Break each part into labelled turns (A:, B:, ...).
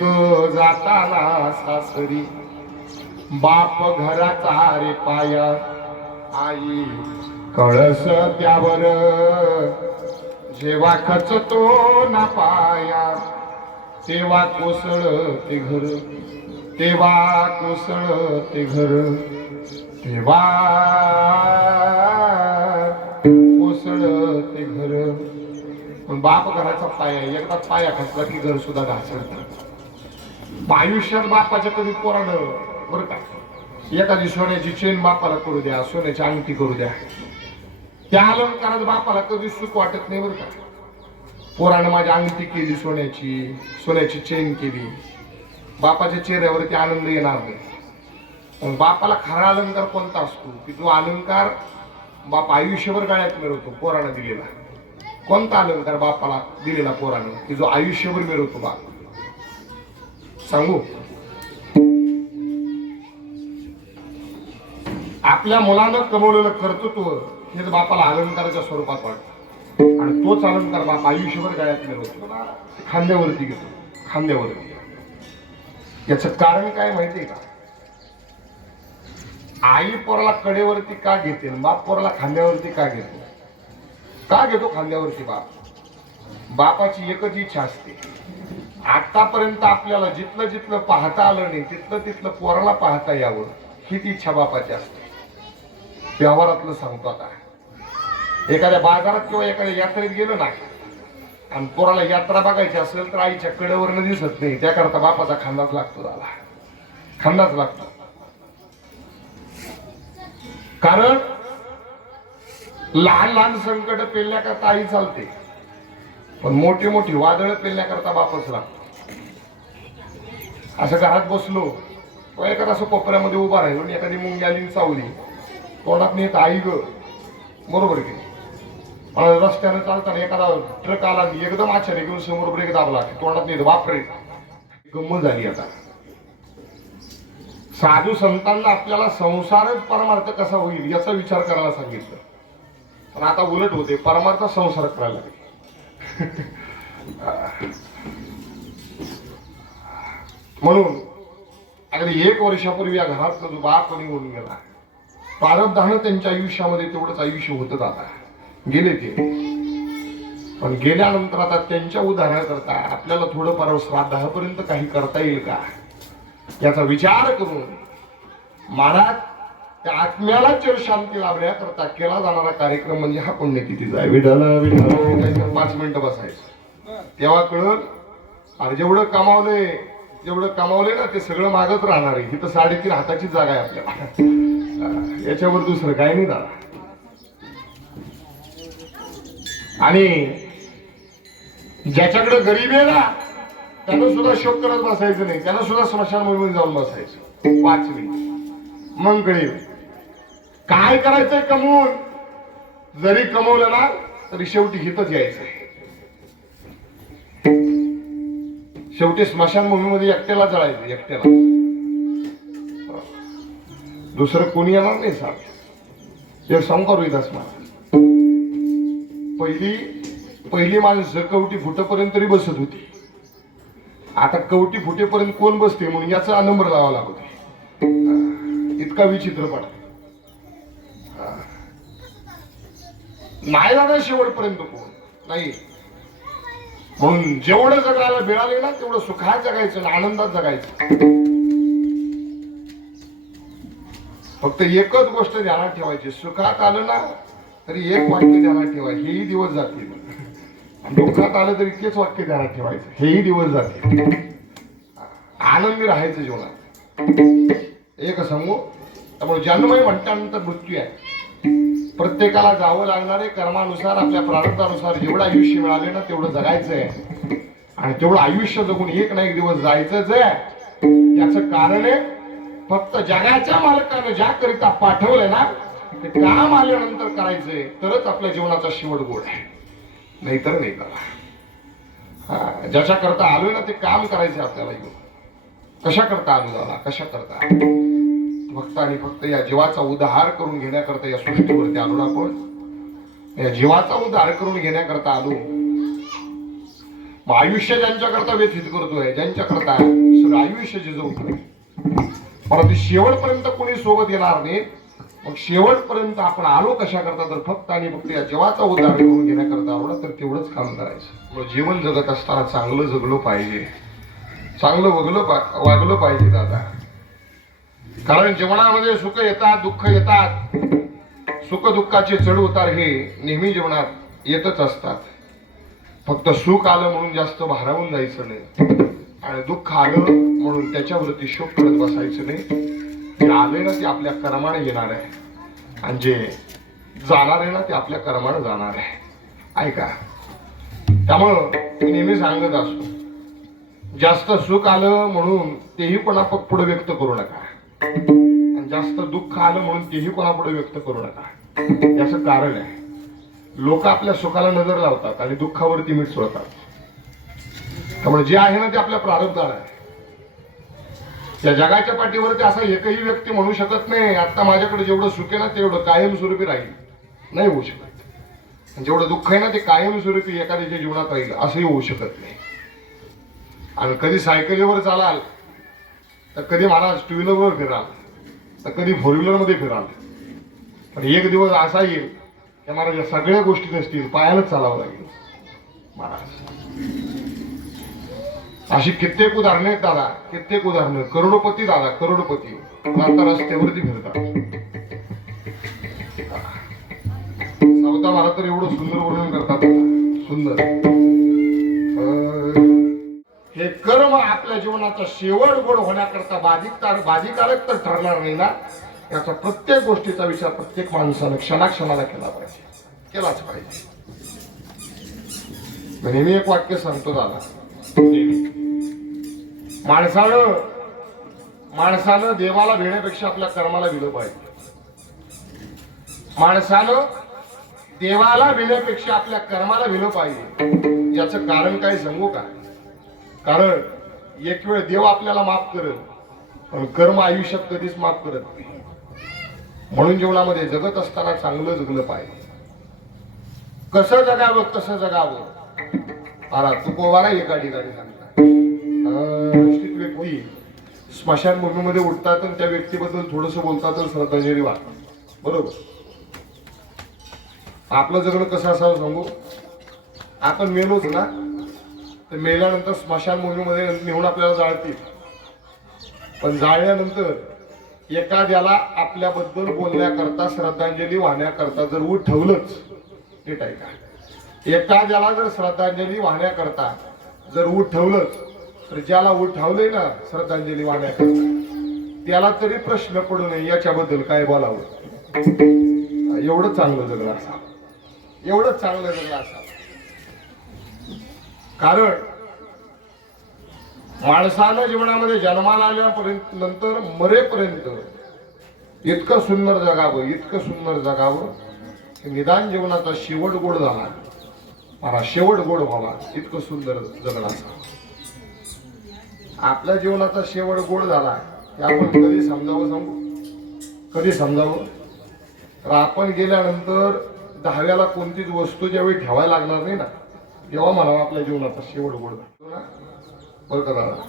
A: एक जाताना सासरी. बाप घराचा रे पाया. आई कळस त्यावर. जेव्हा खचतो ना पाया तेव्हा कोसळ ते घर. तेव्हा कोसळ ते घर. तेव्हा कोसळ ते घर. पण बाप घराचा पाया एकदा पाया खचला की घर सुद्धा ढासळत. आयुष्यात बापाच्या कधी पोरानं बरं का? एखादी सोन्याची चेन बापाला करू द्या सोन्याची अंगठी करू द्या. त्या अलंकारात बापाला कधी सुख वाटत नाही बरं का? पोरानं माझी अंगठी केली सोन्याची सोन्याची चेन केली. बापाच्या चेहऱ्यावरती आनंद येणार नाही. बापाला खरा अलंकार कोणता असतो? की जो अलंकार बाप आयुष्यभर गळ्यात मिळवतो पोरानं दिलेला. कोणता अलंकार बापाला दिलेला पोरानं? की जो आयुष्यभर मिळवतो बाप? सांगू? आपल्या मुलानं कमवलेलं कर्तृत्व हेच बापाला अलंकाराच्या स्वरूपात वाटत. आणि तोच अलंकार बाप आयुष्यभर गळ्यात मिळवतो खांद्यावरती घेतो. खांद्यावरती. याचं कारण काय माहितीये का? आई पोराला कडेवरती का घेते बाप पोराला खांद्यावरती का घेतो? का घेतो खांद्यावरती बाप? बापाची एकच इच्छा असते. आतापर्यंत आपल्याला जिथलं जिथलं पाहता आलं नाही तिथलं तिथलं पोराला पाहता यावं हीच इच्छा बापाची असते. व्यवहारातलं सांगतो आता. एखाद्या बाजारात किंवा एखाद्या यात्रेत गेलो ना आणि पोराला यात्रा बघायची असेल तर आईच्या कडेवरनं दिसत नाही त्याकरता बापाचा खांदाच लागतो झाला. खांदाच लागतो. कारण लहान लहान संकट पेलण्याकरता आई चालते. पण मोठी मोठी वादळ पेलण्याकरता बापच लागतो. असं घरात बसलो. तो एखादा असं कोपऱ्यामध्ये उभा राहिलो आणि एखादी मुंगी आली चावली. तोंडात नेत आई ग. बरोबर की रस्त्याने रस्त्यानं चालताना एखादा ट्रक आला आणि एकदम आश्चर्य घेऊन समोर ब्रेक दाबला. की तोंडात नेत बापरे. गंमत झाली आता. साधू संतांना आपल्याला संसारच परमार्थ कसा होईल याचा विचार करायला सांगितलं. पण आता उलट होते परमार्थ संसार करायला लागले. म्हणून अगदी एक वर्षापूर्वी या घरातला जो बाप निघून गेला प्रारब्धानं त्यांच्या आयुष्यामध्ये तेवढंच आयुष्य होतं आता गेले ते. पण गेल्यानंतर आता त्यांच्या उदाहरणाकरता आपल्याला थोडंफार श्राद्धापर्यंत काही करता येईल का? याचा विचार करून महाराज त्या आत्म्याला जर शांती लाभण्याकरता केला जाणारा कार्यक्रम म्हणजे हा पुण्यतिथीचा आहे. विठाला विठाला पाच मिनिटं बसायचं. तेव्हा कळत अरे जेवढं कमावलंय जेवढं कमावले ना ते सगळं मागत राहणार आहे. ही तर साडेतीन हाताची जागा आहे आपल्याला याच्यावर दुसरं काय नाही दादा. आणि ज्याच्याकडे गरीब आहे ना त्यानं सुद्धा शोक करत बसायचं नाही. त्यानं सुद्धा स्मशानभूमीमध्ये जाऊन बसायचं. वाचवी मग कळेल. काय करायचंय कमवून? जरी कमवलं ना तरी शेवटी हितच यायचंय. शेवटी स्मशानभूमीमध्ये एकट्याला जळायचं एकट्याला. दुसरं कोणी येणार नाही साहेब एक सांगू का रोहिदास महाराज पहिली पहिली माणसं कवटी फुटेपर्यंत तरी बसत होती. आता कवटी फुटेपर्यंत कोण बसते म्हणून याचा नंबर लावा लागत. इतका विचित्रपट नाही दादा शेवटपर्यंत कोण. नाही. म्हणून जेवढं जगायला मिळाले ना तेवढं सुखात जगायचं आणि आनंदात जगायचं. फक्त एकच गोष्ट ध्यानात ठेवायची सुखात आलं ना तरी एक वाक्य ध्यानात ठेवायचं हेही दिवस जातील. दुःखात आलं तरी तेच वाक्य ध्यानात ठेवायचं हेही दिवस जातील. आनंदी राहायचं जीवनात. एक सांगू त्यामुळे जन्मय म्हणतानंतर मृत्यू आहे. प्रत्येकाला जावं लागणार आहे कर्मानुसार आपल्या प्रारब्धानुसार जेवढं आयुष्य मिळाले ना तेवढं जगायचं आहे आणि तेवढं आयुष्य जगून एक ना एक दिवस जायचंच आहे. याचं कारण आहे फक्त जगाच्या मालकानं ज्या करिता पाठवलंय ना ते काम आल्यानंतर करायचंय. तरच आपल्या जीवनाचा शेवट गोड आहे. नाहीतर नाही करा. ज्याच्या करता आलोय ना ते काम करायचे आपल्याला येऊन कशा करता आलो झाला कशा करता फक्त आणि फक्त या जीवाचा उद्धार करून घेण्याकरता या सृष्टीवरती आलो ना आपण? या जीवाचा उद्धार करून घेण्याकरता आलो. मग आयुष्य ज्यांच्याकरता व्यथित करतोय ज्यांच्याकरता सगळं आयुष्य जिजवतोय. परंतु शेवटपर्यंत कोणी सोबत येणार नाही. मग शेवटपर्यंत आपण आलो कशा करता तर फक्त आणि फक्त या जीवाचा उद्धार करून घेण्याकरता आलो ना तर तेवढंच काम करायचं. जीवन जगत असताना चांगलं जगलो पाहिजे. चांगलं वगलं पा- वागलं पाहिजे दादा. कारण जीवनामध्ये सुख येतात दुःख येतात. सुख दुःखाचे चढ उतार हे नेहमी जीवनात येतच असतात. फक्त सुख आलं म्हणून जास्त भारावून जायचं नाही. आणि दुःख आलं म्हणून त्याच्यावरती शोक करत बसायचं नाही. जे आले ना ते आपल्या कर्माने येणार आहे. आणि जे जाणार आहे ना ते आपल्या कर्माने जाणार आहे. ऐका. त्यामुळं मी नेहमी सांगत असतो. जास्त सुख आलं म्हणून तेही पण आपण पुढे व्यक्त करू नका. जास्त दुःख आलं म्हणून तेही कोणापुढे व्यक्त करू नका. याचं कारण आहे. लोक आपल्या सुखाला नजर लावतात आणि दुःखावरती मीठ सोडतात. त्यामुळे जे आहे ना ते आपल्या प्रारब्धाला आहे. त्या जगाच्या पाठीवरती असा एकही व्यक्ती म्हणू शकत नाही आता माझ्याकडे जेवढं सुख आहे ना तेवढं कायमस्वरूपी राहील. नाही होऊ शकत. जेवढं दुःख आहे ना ते कायमस्वरूपी एखाद्याच्या जीवनात राहील असंही होऊ शकत नाही. आणि कधी सायकलीवर चालाल तर कधी महाराज टू व्हीलरवर फिराल तर कधी फोर व्हीलरमध्ये फिराल. पण एक दिवस असा येईल की महाराज या सगळ्या गोष्टी नसतील पायालाच चालावं लागेल. महाराज. अशी कित्येक उदाहरणे आहेत दादा कित्येक उदाहरणं. करोडोपती दादा करोडपती. आता रस्त्यावरती फिरतात. सावता महाराज तर एवढं सुंदर वर्णन करतात. सुंदर. हे कर्म आपल्या जीवनाचा शेवट गोड होण्याकरता बाधिक बाधिकारक तर ठरणार नाही ना? याचा प्रत्येक गोष्टीचा विचार प्रत्येक माणसानं क्षणाक्षणाला केला पाहिजे. केलाच पाहिजे. मी नेहमी एक वाक्य सांगतो दादा. माणसानं माणसानं देवाला भिण्यापेक्षा आपल्या कर्माला भिलं पाहिजे. माणसानं देवाला भिण्यापेक्षा आपल्या कर्माला भिलं पाहिजे. याचं कारण काय सांगू का? कारण एक वेळ देव आपल्याला माफ करत पण कर्म आयुष्यात कधीच माफ करत नाही. म्हणून जीवनामध्ये जगत असताना चांगलं जगलं पाहिजे. कसं जगावं कसं जगावं. आरा तू एका ठिकाणी सांगतात निश्चित व्यक्ती स्मशानभूमीमध्ये उठतात आणि त्या व्यक्तीबद्दल थोडस बोलतात तर श्रद्धांजली वाटतात बरोबर? आपलं जगणं कसं असावं सांगू? आपण मेलोच ना तर मेल्यानंतर स्मशानभूमीमध्ये नेऊन आपल्याला जाळतील. पण जाळल्यानंतर एखाद्याला आपल्याबद्दल बोलण्याकरता श्रद्धांजली वाहण्याकरता जर उठवलंच नीट ऐका एखाद्याला जर श्रद्धांजली वाहण्याकरता जर उठवलंच तर ज्याला उठवलंय ना श्रद्धांजली वाहण्याकरता त्याला तरी प्रश्न पडू नये याच्याबद्दल काय बोलावं? एवढं चांगलं जगलं असावं. एवढं चांगलं जगलं असावं. कारण माणसानं जीवनामध्ये जन्माला आल्यापर्यंत नंतर मरेपर्यंत इतकं सुंदर जगावं इतकं सुंदर जगावं की निदान जीवनाचा शेवट गोड झाला. मला शेवट गोड व्हावा इतकं सुंदर जगणं आपल्या जीवनाचा शेवट गोड झाला हे आपण कधी समजावं सांगू? कधी समजावं? तर आपण गेल्यानंतर दहाव्याला कोणतीच वस्तू ज्यावेळी ठेवायला लागणार नाही ना जेव्हा म्हणावं आपल्या जीवनाचा शेवट गोड ना? बरं का दादा?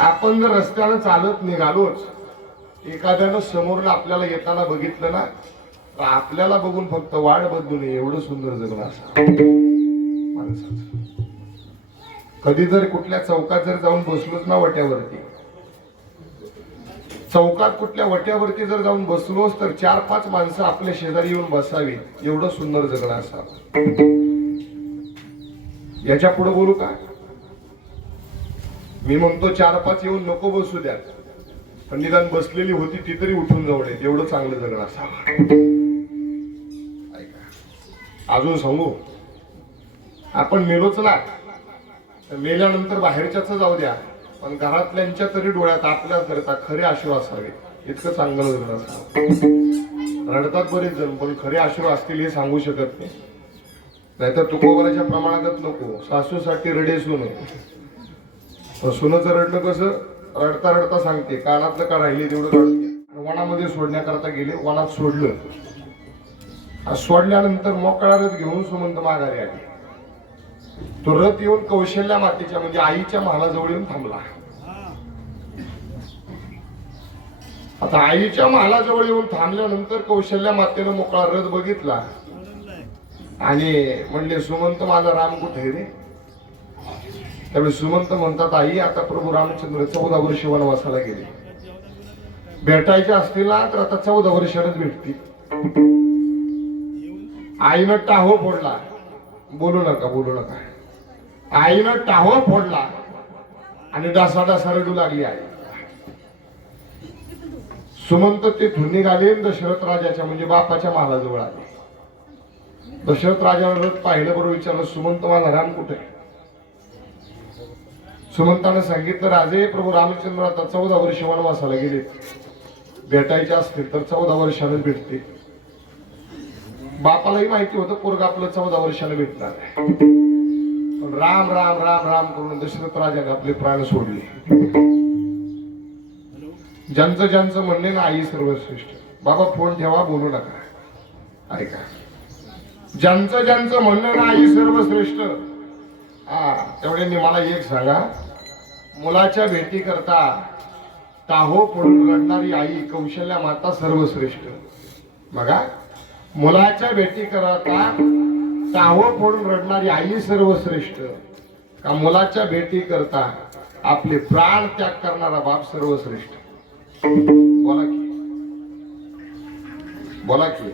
A: आपण जर रस्त्यानं चालत निघालोच एखाद्यानं समोर आपल्याला येताना बघितलं ना तर आपल्याला बघून फक्त वाढ बदलू नये एवढं सुंदर जगणं असं. कधी जर कुठल्या चौकात जर जाऊन बसलोच ना वट्यावरती चौकात कुठल्या वट्यावरती जर जाऊन बसलोच तर चार पाच माणसं आपल्या शेजारी येऊन बसावीत एवढं सुंदर जगणं असावं याच्यापुढे बोलू का? मी म्हणतो चार पाच येऊन नको बसू द्या. पण निदान बसलेली होती ती तरी उठून जाऊ नये. एवढं चांगलं जगण असावं. ऐका. अजून सांगू? आपण मेलोच चला तर मेल्यानंतर बाहेरच्याच जाऊ द्या. पण घरातल्यांच्या तरी डोळ्यात आपल्या करता खरे आशू असावे. इतकं चांगलं जगण असावं. रडतात बरेच जण पण खरे अश्रू असतील हे सांगू शकत नाही. नाहीतर तुकोबराच्या प्रमाणातच नको. सासूसाठी रडे सुन सुनचं रडणं कसं? रडता रडता सांगते. कानातलं का राहिले तेवढं घ्या वनामध्ये सोडण्याकरता गेले वनात सोडलं. सोडल्यानंतर मोकळा रथ घेऊन सुमंत माघारी आली. तो रथ येऊन कौशल्या मातेच्या म्हणजे आईच्या महालाजवळ येऊन थांबला. आता आईच्या महालाजवळ येऊन थांबल्यानंतर कौशल्या मातेनं मोकळा रथ बघितला. आणि म्हणले सुमंत माझा राम कुठे आहे रे? त्यावेळी सुमंत म्हणतात आई आता प्रभू रामचंद्र चौदा वर्ष वनवासाला गेले. भेटायचे असतील ना तर आता चौदा वर्षानच भेटतील. आईनं टाहो फोडला. बोलू नका बोलू नका. आईनं टाहो फोडला आणि डासा डासा रडू लागली आई. सुमंत ते निघाले दशरथ राजाच्या म्हणजे बापाच्या महालाजवळ आले. दशरथ राजाला पाहिलं बरोबर विचारलं सुमंत माझा राम कुठे? आहे? सुमंतानं सांगितलं राजे प्रभू रामचंद्र आता चौदा वर्ष वनवासाला गेले. भेटायचे असतील तर चौदा वर्षाने भेटते बापालाही माहिती होतं पोरग आपलं चौदा वर्षाने भेटणार आहे. पण राम राम राम राम करून दशरथ राजाने आपले प्राण सोडले. ज्यांचं ज्यांचं म्हणणे ना आई सर्वश्रेष्ठ. बाबा फोन ठेवा बोलू नका. ऐका. ज्यांचं ज्यांचं म्हणणं ना आई सर्वश्रेष्ठ. हा तेवढ्यांनी मला एक सांगा. मुलाच्या भेटी करता ताहो पडून रडणारी आई कौशल्या माता सर्वश्रेष्ठ. बघा मुलाच्या भेटी करता ताहो पडून रडणारी आई सर्वश्रेष्ठ. का मुलाच्या भेटी करता आपले प्राण त्याग करणारा बाप सर्वश्रेष्ठ? बोला की. बोला की.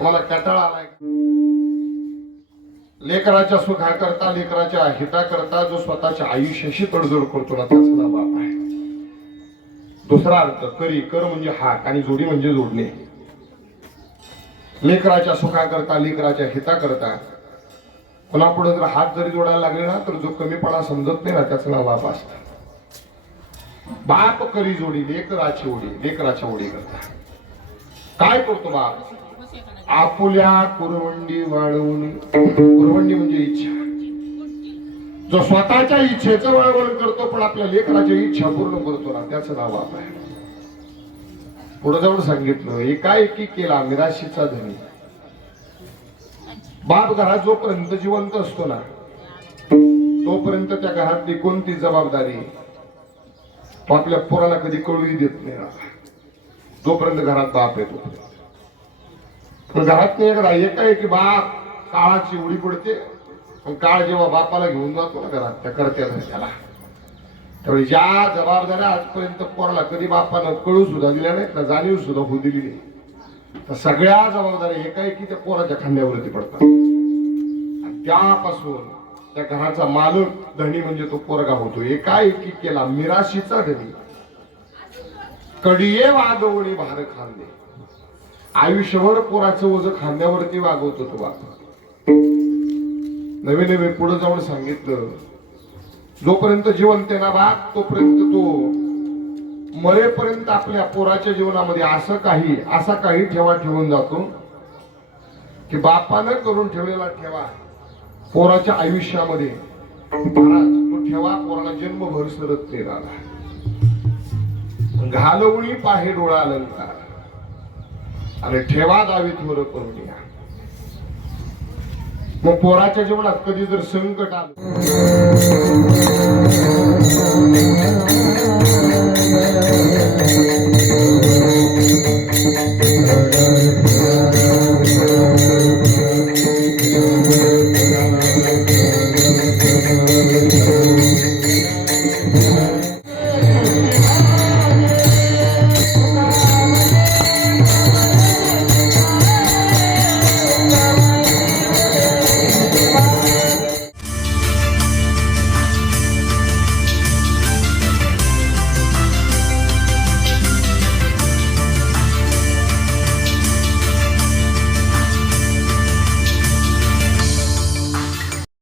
A: मला कंटाळा आलाय लेकराच्या सुखाकरता लेकराच्या हिताकरता जो स्वतःच्या आयुष्याशी तडजोड करतो ना त्याचा नाव बाप आहे. दुसरा अर्थ करी कर म्हणजे हाक आणि जोडी म्हणजे जोडणे. लेकराच्या सुखाकरता लेकराच्या हिताकरता कोणापुढे जर हात जरी जोडायला लागले ना तर जो कमीपणा समजत नाही ना त्याचं नाव बाप असत. बाप करी जोडी लेकराची ओढी लेकराच्या ओढी करता काय करतो बाप? आपुल्या कुरवंडी वाढवून कुरवंडी म्हणजे इच्छा. जो स्वतःच्या इच्छेचं वळवळ करतो पण आपल्या लेखनाची इच्छा पूर्ण करतो ना त्याचं नाव बाप आहे. पुढे जाऊन सांगितलं एकाएकी केला निराशीचा धनी. बाप घरात जोपर्यंत जिवंत असतो ना तोपर्यंत त्या घरातली कोणती जबाबदारी तो आपल्या पोराला कधी कळूही देत नाही जोपर्यंत घरात बाप येतो पण घरात नाही एकदा एकाएकी बाप काळाची उडी पडते. पण काळ जेव्हा बापाला घेऊन जातो ना घरात त्या करत्याला त्याला. त्यावेळी ज्या जबाबदाऱ्या आजपर्यंत पोराला कधी बापानं कळू सुद्धा दिल्या नाहीत ना जाणीव सुद्धा होऊ दिली नाही. तर सगळ्या जबाबदाऱ्या एकाएकी त्या पोराच्या खांद्यावरती पडतात. आणि त्यापासून त्या घराचा मालक धनी म्हणजे तो पोरगा होतो. एकाएकी केला मिराशीचा धनी. कडिये वादवळी भार खांदे. आयुष्यभर पोराचं ओझ खांद्यावरती वागवत होतो बाप नवे नवे पुढे जाऊन सांगितलं. जोपर्यंत जिवंत आहे ना बाप तोपर्यंत तो मरेपर्यंत आपल्या पोराच्या जीवनामध्ये असं काही असा काही ठेवा ठेवून जातो की बापानं करून ठेवलेला ठेवा. पोराच्या आयुष्यामध्ये महाराज तो ठेवा पोराला जन्मभर सरत नाही राहिला घालवणी पाहे डोळा अलंकार. आणि ठेवा दावी थोर करून या. मग पोराच्या जीवनात कधी जर संकट आलं.